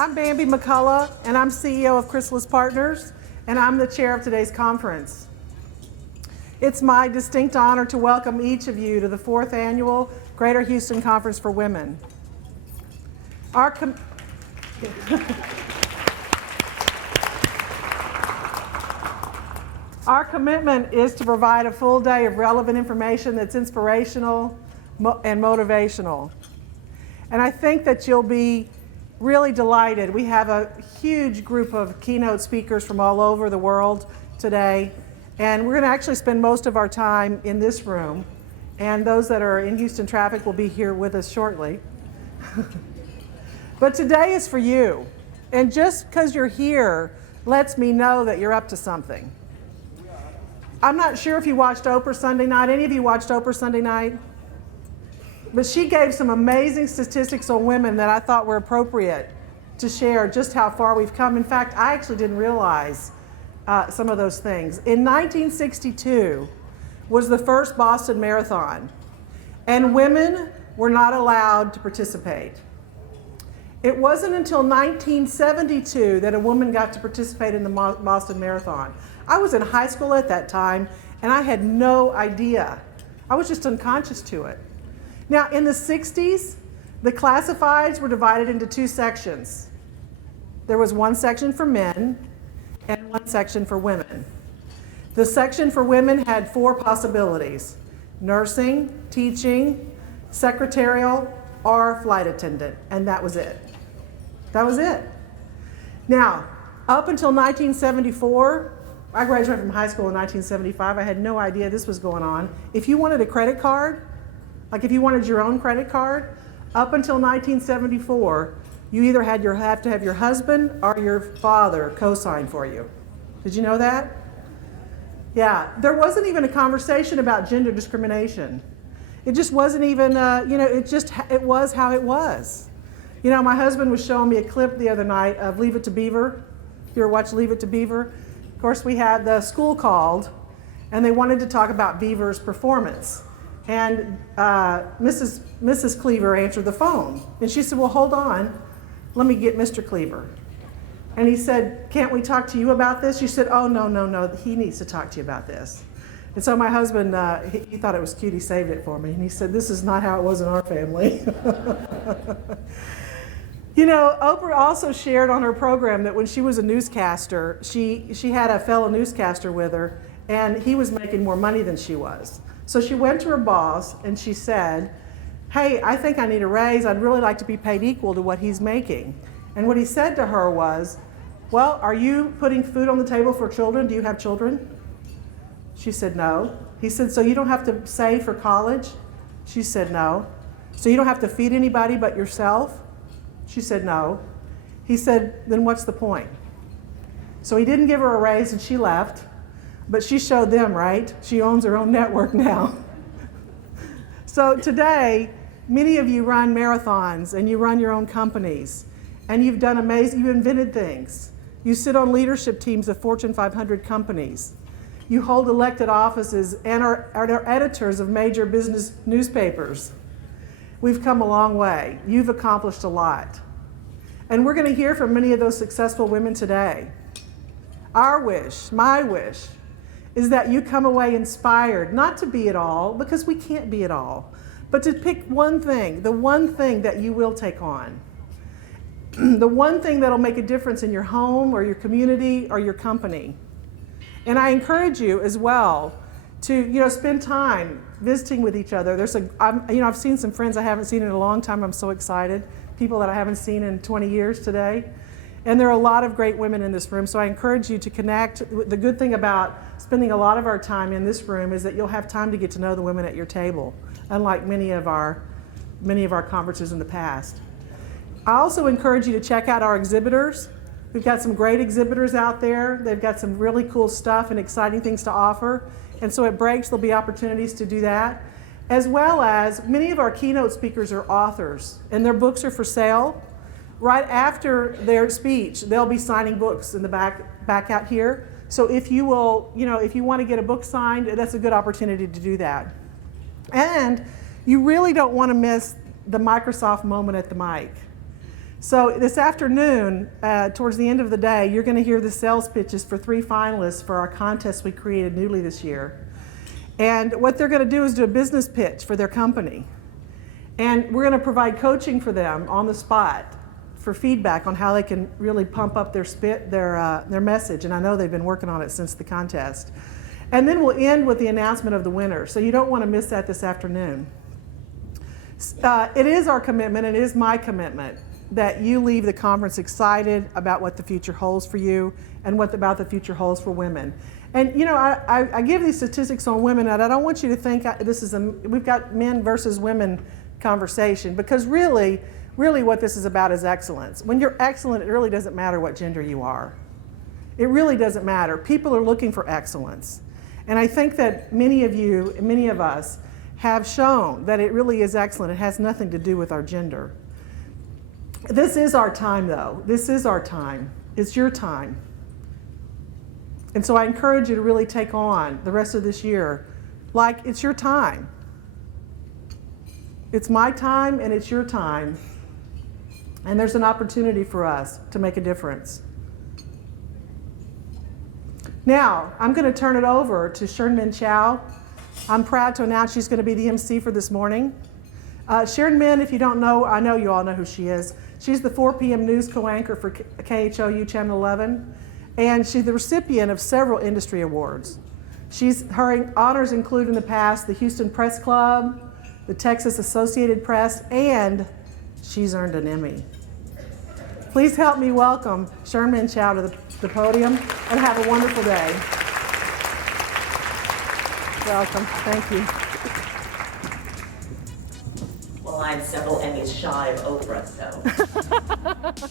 I'm Bambi McCullough, and I'm CEO of Chrysalis Partners, and I'm the chair of today's conference. It's my distinct honor to welcome each of you to the 4th Annual Greater Houston Conference for Women. Our commitment is to provide a full day of relevant information that's inspirational and motivational. And I think that you'll be really delighted. We have a huge group of keynote speakers from all over the world today, and we're going to actually spend most of our time in this room, and those that are in Houston traffic will be here with us shortly. But today is for you, and just because you're here lets me know that you're up to something. I'm not sure if you watched Oprah Sunday night. Any of you watched Oprah Sunday night? But she gave some amazing statistics on women that I thought were appropriate to share just how far we've come. In fact, I actually didn't realize some of those things. In 1962 was the first Boston Marathon, and women were not allowed to participate. It wasn't until 1972 that a woman got to participate in the Boston Marathon. I was in high school at that time, and I had no idea. I was just unconscious to it. Now, in the 60s, the classifieds were divided into 2 sections. There was one section for men and one section for women. The section for women had 4 possibilities: nursing, teaching, secretarial, or flight attendant, and that was it. That was it. Now, up until 1974, I graduated from high school in 1975. I had no idea this was going on. If you wanted a credit card, like if you wanted your own credit card, up until 1974, you either have to have your husband or your father co-sign for you. Did you know that? Yeah, there wasn't even a conversation about gender discrimination. It just wasn't even, it was how it was. You know, my husband was showing me a clip the other night of Leave It to Beaver. You ever watch Leave It to Beaver? Of course, we had the school called, and they wanted to talk about Beaver's performance. And Mrs. Cleaver answered the phone. And she said, well, hold on, let me get Mr. Cleaver. And he said, can't we talk to you about this? She said, oh, no, he needs to talk to you about this. And so my husband, he thought it was cute, he saved it for me. And he said, this is not how it was in our family. You know, Oprah also shared on her program that when she was a newscaster, she had a fellow newscaster with her, and he was making more money than she was. So she went to her boss and she said, hey, I think I need a raise. I'd really like to be paid equal to what he's making. And what he said to her was, well, are you putting food on the table for children? Do you have children? She said, no. He said, so you don't have to save for college? She said, no. So you don't have to feed anybody but yourself? She said, no. He said, then what's the point? So he didn't give her a raise and she left. But she showed them, right? She owns her own network now. So today, many of you run marathons and you run your own companies. And you've done amazing, you've invented things. You sit on leadership teams of Fortune 500 companies. You hold elected offices and are editors of major business newspapers. We've come a long way. You've accomplished a lot. And we're going to hear from many of those successful women today. Our wish, my wish, is that you come away inspired, not to be it all, because we can't be it all, but to pick one thing, the one thing that you will take on. The one thing that'll make a difference in your home or your community or your company. And I encourage you as well to, spend time visiting with each other. I've seen some friends I haven't seen in a long time. I'm so excited. People that I haven't seen in 20 years today. And there are a lot of great women in this room, so I encourage you to connect. The good thing about spending a lot of our time in this room is that you'll have time to get to know the women at your table, unlike many of our conferences in the past. I also encourage you to check out our exhibitors. We've got some great exhibitors out there. They've got some really cool stuff and exciting things to offer. And so at breaks, there'll be opportunities to do that. As well as many of our keynote speakers are authors, and their books are for sale. Right after their speech, they'll be signing books in the back out here. So if you will, if you want to get a book signed, that's a good opportunity to do that. And you really don't want to miss the Microsoft moment at the mic. So this afternoon, towards the end of the day, you're going to hear the sales pitches for 3 finalists for our contest we created newly this year. And what they're going to do is do a business pitch for their company. And we're going to provide coaching for them on the spot for feedback on how they can really pump up their message. And I know they've been working on it since the contest. And then we'll end with the announcement of the winner. So you don't want to miss that this afternoon. It is our commitment, it is my commitment, that you leave the conference excited about what the future holds for you and what about the future holds for women. And you know, I give these statistics on women, and I don't want you to think this is we've got men versus women conversation, because really what this is about is excellence. When you're excellent, it really doesn't matter what gender you are. It really doesn't matter. People are looking for excellence. And I think that many of you, many of us, have shown that it really is excellent. It has nothing to do with our gender. This is our time, though. This is our time. It's your time. And so I encourage you to really take on the rest of this year like it's your time. It's my time and it's your time. And there's an opportunity for us to make a difference. Now, I'm going to turn it over to Shern-Min Chow. I'm proud to announce she's going to be the MC for this morning. Shern-Min, if you don't know, I know you all know who she is. She's the 4 p.m. news co-anchor for KHOU Channel 11, and she's the recipient of several industry awards. Her honors include in the past the Houston Press Club, the Texas Associated Press, and she's earned an Emmy. Please help me welcome Shern-Min Chow to the podium, and have a wonderful day. Welcome. Thank you. Well, I'm several Emmys shy of Oprah, so.